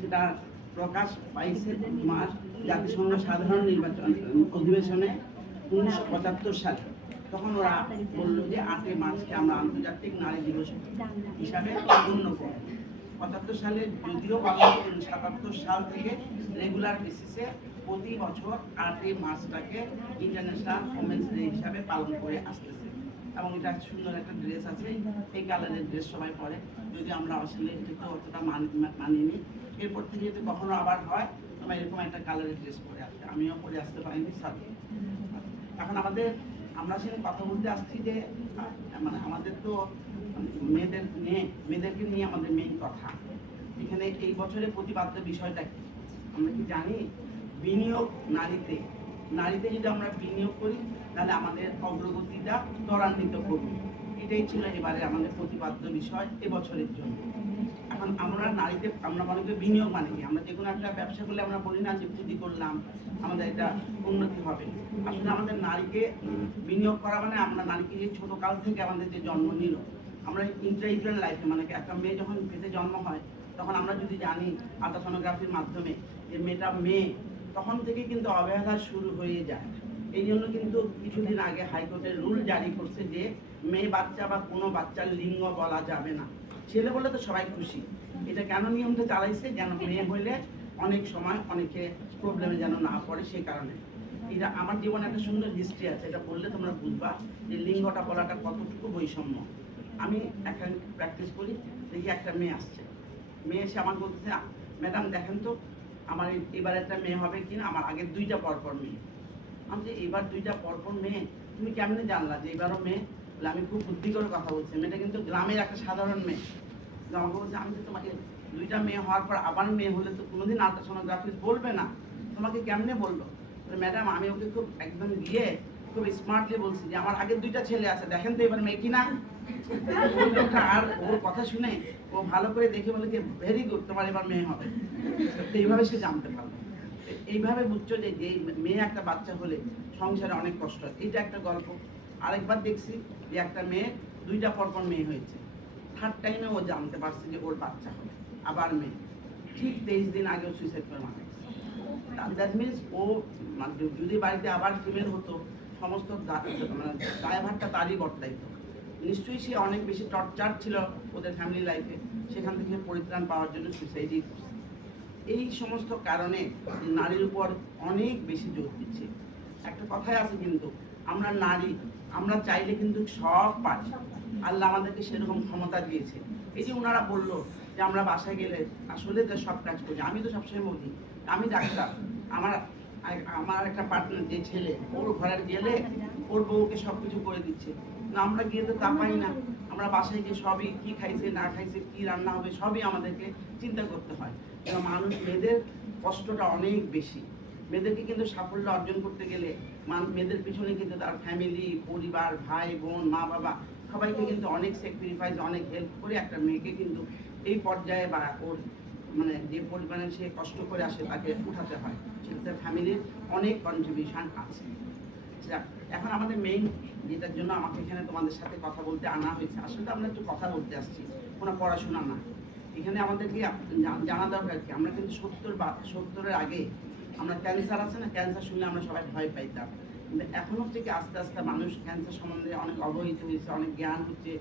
সেটা প্রকাশ পাইছে তোমার জাতিসংঘ সাধারণ নির্বাচন অধিবেশনে 1975 সালে। তখন ওরা বললো যে 8 মার্চকে আমরা আন্তর্জাতিক নারী দিবস হিসাবে গণ্য করব। 75 সালে যদিও 77 সাল থেকে রেগুলার বেসিসে প্রতি বছর 8 মার্চটাকে ইন্টারন্যাশনাল ওমেন্স ডে হিসাবে পালন করে আসতেছে। এবং এটা সুন্দর একটা ড্রেস আছে, এই কালারের ড্রেস সবাই পরে, যদি আমরা আসলে এটাকে অতটা মানিনি। এরপর থেকে যদি কখনো আবার হয় তোমরা এরকম একটা কালারের ড্রেস পরে আসবে, আমিও পরে আসতে পারিনি সরি। এখন আমরা সেখানে কথা বলতে আসছি যে মানে আমাদের তো মেয়েদেরকে নিয়ে আমাদের মেইন কথা। এখানে এই বছরের প্রতিপাদ্য বিষয়টা কি আমরা কি জানি? বিনিয়োগ নারীতে যদি আমরা বিনিয়োগ করি তাহলে আমাদের অগ্রগতিটা ত্বরান্বিত করব। এটাই ছিল এবারে আমাদের প্রতিপাদ্য বিষয় এবছরের জন্য। এখন আমরা মনে করি বিনিয়োগ মানে কি? আমরা যে কোনো একটা ব্যবসা করলে আমরা বলি না যে পুঁজি করলাম আমাদের এটা উন্নতি হবে। আসলে আমাদের নারীকে বিনিয়োগ করা মানে আমরা নারীকে যে ছোট কাল থেকে আমাদের যে জন্ম নিল, আমরা ইন্ট্রাইউটেরাইন লাইফে মানে একটা মেয়ে যখন পেটে জন্ম হয় তখন আমরা যদি জানি আল্ট্রাসোনোগ্রাফির মাধ্যমে যে মেয়েটা মেয়ে, তখন থেকে কিন্তু অবহেলা শুরু হয়ে যায়। এই জন্য কিন্তু কিছুদিন আগে হাইকোর্টের রুল জারি করছে যে মেয়ে বাচ্চা বা কোনো বাচ্চার লিঙ্গ বলা যাবে না। ছেলে বলে তো সবাই খুশি। এটা কেন নিয়মটা চালাইছে? যেন মেয়ে হইলে অনেক সময় অনেকে প্রবলেমে যেন না পড়ে, সেই কারণে। এটা আমার জীবনে একটা সুন্দর হিস্ট্রি আছে, এটা বললে তোমরা বুঝবা যে লিঙ্গটা বলাটা কতটুকু বৈষম্য। আমি এখন প্র্যাকটিস করি, দেখি একটা মেয়ে আসছে, মেয়ে এসে আমার বলতেছে ম্যাডাম দেখেন তো আমার এবার একটা মেয়ে হবে কিনা, আমার আগের 2টা পরপর মেয়ে। আমি যে এবার 2টা পরপর মেয়ে, তুমি কেমনে জানলা যে এবারও মেয়ে? বলে আমি খুব বুদ্ধি করে কথা বলছি, মেয়েটা কিন্তু গ্রামের একটা সাধারণ মেয়ে। আমাকে বলছে আমি তো তোমাকে 2টা মেয়ে হওয়ার পর আবার মেয়ে হলে তো কোনোদিন আল্ট্রাসোনোগ্রাফি বলবে না, তোমাকে কেমনে বললো? ম্যাডাম আমি ওকে খুব একদম গিয়ে খুব স্মার্টলি বলছি যে আমার আগের 2টা ছেলে আছে, দেখেন তো এবার মেয়ে কিনা। ওই লোকটা আর ওর কথা শুনে ও ভালো করে দেখে বলে যে ভেরি গুড, তোমার এবার মেয়ে হবে। এইভাবে সে জানতে পারলো। এইভাবে বুঝছো যে মেয়ে একটা বাচ্চা হলে সংসারে অনেক কষ্ট হয়। এটা একটা গল্প। আরেকবার দেখছি যে একটা মেয়ে 2টা পরপর মেয়ে হয়েছে, 3rd টাইমে ও জানতে পারছে যে ওর বাচ্চা হবে, আবার মেয়ে। ঠিক 23 দিন আগে সুইসাইড করে মারা গেছে। দ্যাট মিনস ও যদি বাড়িতে আবার ফিমেল হতো সমস্ত দায়ভারটা তারই বর্তাইতো। নিশ্চয়ই সে অনেক বেশি টর্চার ছিল ওদের ফ্যামিলি লাইফে, সেখান থেকে পরিত্রাণ পাওয়ার জন্য সুইসাইডই করছে। এই সমস্ত কারণে নারীর উপর অনেক বেশি জোর দিচ্ছে। একটা কথাই আছে কিন্তু, আমরা নারী, আমরা চাইলে কিন্তু সব পারি। আল্লাহ আমাদেরকে সেরকম ক্ষমতা দিয়েছে। এই যে ওনারা বললো যে আমরা বাসায় গেলে আসলে তো সব কাজ করি, আমি তো সবসময় বলি আমি ডাক্তার, আমার একটা পার্টনার যে ছেলে, ওর ঘরে গেলে ওর বউকে সবকিছু করে দিচ্ছে। আমরা গিয়ে তো তা পাই না। আমরা বাসায় গিয়ে সবই কি খাইছে না খাইছে কি রান্না হবে সবই আমাদেরকে চিন্তা করতে হয়। মেয়েদের কষ্টটা অনেক বেশি। মেয়েদেরকে কিন্তু সাফল্য অর্জন করতে গেলে মেয়েদের পিছনে কিন্তু তার ফ্যামিলি, পরিবার, ভাই বোন, মা বাবা সবাইকে কিন্তু অনেক স্যাক্রিফাইস, অনেক হেল্প করে একটা মেয়েকে কিন্তু এই পর্যায়ে বা ওর মানে যে পরিমাণে সে কষ্ট করে আসে তাকে উঠাতে হয়। সেটাতে ফ্যামিলির অনেক কন্ট্রিবিউশন আছে। এখন আমাদের মেইন যেটার জন্য আমাকে এখানে তোমাদের সাথে কথা বলতে আনা হয়েছে, আসলে আমরা একটু কথা বলতে আসছি, কোনো পড়াশোনা না। এখানে আমাদেরকে জানা দরকার কি, আমরা কিন্তু 70-এর আগে আমরা ক্যান্সার আছে না, ক্যান্সার শুনলে আমরা সবাই ভয় পাইতাম। কিন্তু এখনো থেকে আস্তে আস্তে মানুষ ক্যান্সার সম্বন্ধে অনেক অবহিত হয়েছে, অনেক জ্ঞান হচ্ছে।